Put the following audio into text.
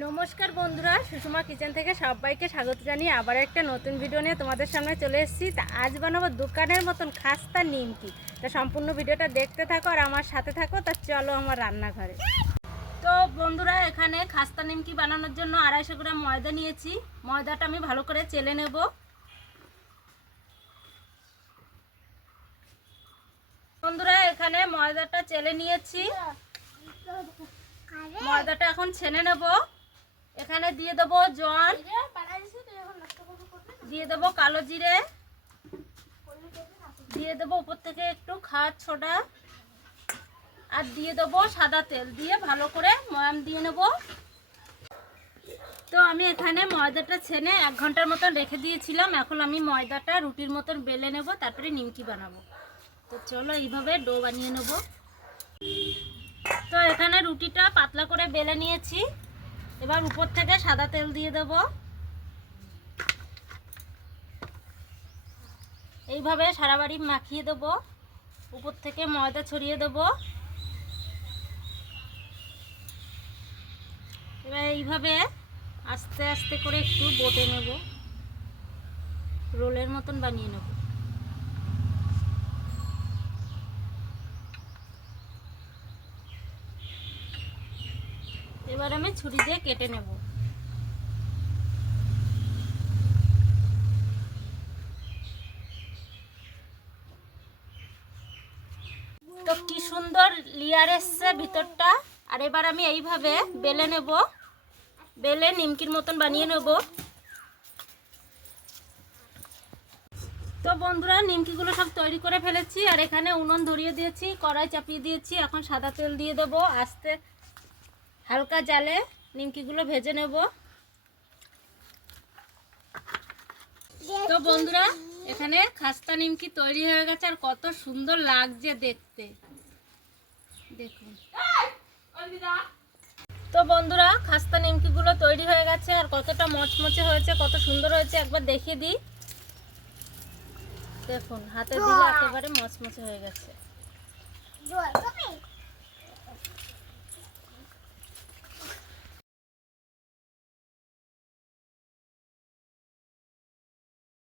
নমস্কার বন্ধুরা, সুষমা কিচেন থেকে সবাইকে স্বাগত জানিয়ে আবার একটা নতুন ভিডিও নিয়ে তোমাদের সামনে চলে এসেছি। তা আজ বানাবো দোকানের মতন খাস্তা নিমকি। তা সম্পূর্ণ ভিডিওটা দেখতে থাকো আর আমার সাথে থাকো। তা চলো আমার রান্নাঘরে। তো বন্ধুরা, এখানে খাস্তা নিমকি বানানোর জন্য 250 গ্রাম ময়দা নিয়েছি। ময়দাটা আমি ভালো করে চেলে নেব। বন্ধুরা, এখানে ময়দাটা চেলে নিয়েছি। ময়দাটা এখন ছেনে নেব। এখানে দিয়ে দেবো জল, দিয়ে দেবো কালো জিরে, দিয়ে দেবো উপর থেকে একটু খাওয়ার সোডা, আর দিয়ে দেবো সাদা তেল দিয়ে ভালো করে ময়াম দিয়ে নেব। তো আমি এখানে ময়দাটা ছেনে 1 ঘন্টার মতন রেখে দিয়েছিলাম। এখন আমি ময়দাটা রুটির মতন বেলে নেব, তারপরে নিমকি বানাবো। তো চলো এইভাবে ডো বানিয়ে নেব। তো এখানে রুটিটা পাতলা করে বেলে নিয়েছি। এবার উপর থেকে সাদা তেল দিয়ে দেব। এইভাবে সারা বাড়ি মাখিয়ে দেব। উপর থেকে ময়দা ছড়িয়ে দেব। এবার এইভাবে আস্তে আস্তে করে একটু বটে নেব, রোলের মতন বানিয়ে নেব। এবার আমি ছুরি দিয়ে কেটে নেব। তো কি সুন্দর লেয়ার এসছে ভিতরটা। আর এবার আমি এইভাবে বেলে নেব, বেলে নিমকির মতন বানিয়ে নেব। তো বন্ধুরা, নিমকিগুলো সব তৈরি করে ফেলেছি। আর এখানে উনুন ধরিয়ে দিয়েছি, কড়াই চাপিয়ে দিয়েছি। এখন সাদা তেল দিয়ে দেবো। আস্তে হালকা জালে নিমকিগুলো ভেজে নেব। তো বন্ধুরা, এখানে খাস্তা নিমকি তৈরি হয়ে গেছে। আর কত সুন্দর লাগছে দেখতে, দেখুন। তো বন্ধুরা, খাস্তা নিমকিগুলো তৈরি হয়ে গেছে। আর কতটা মচমচে হয়েছে, কত সুন্দর হয়েছে একবার দেখিয়ে দিই। দেখুন, হাতে দিলে একেবারে মচমচে হয়ে গেছে।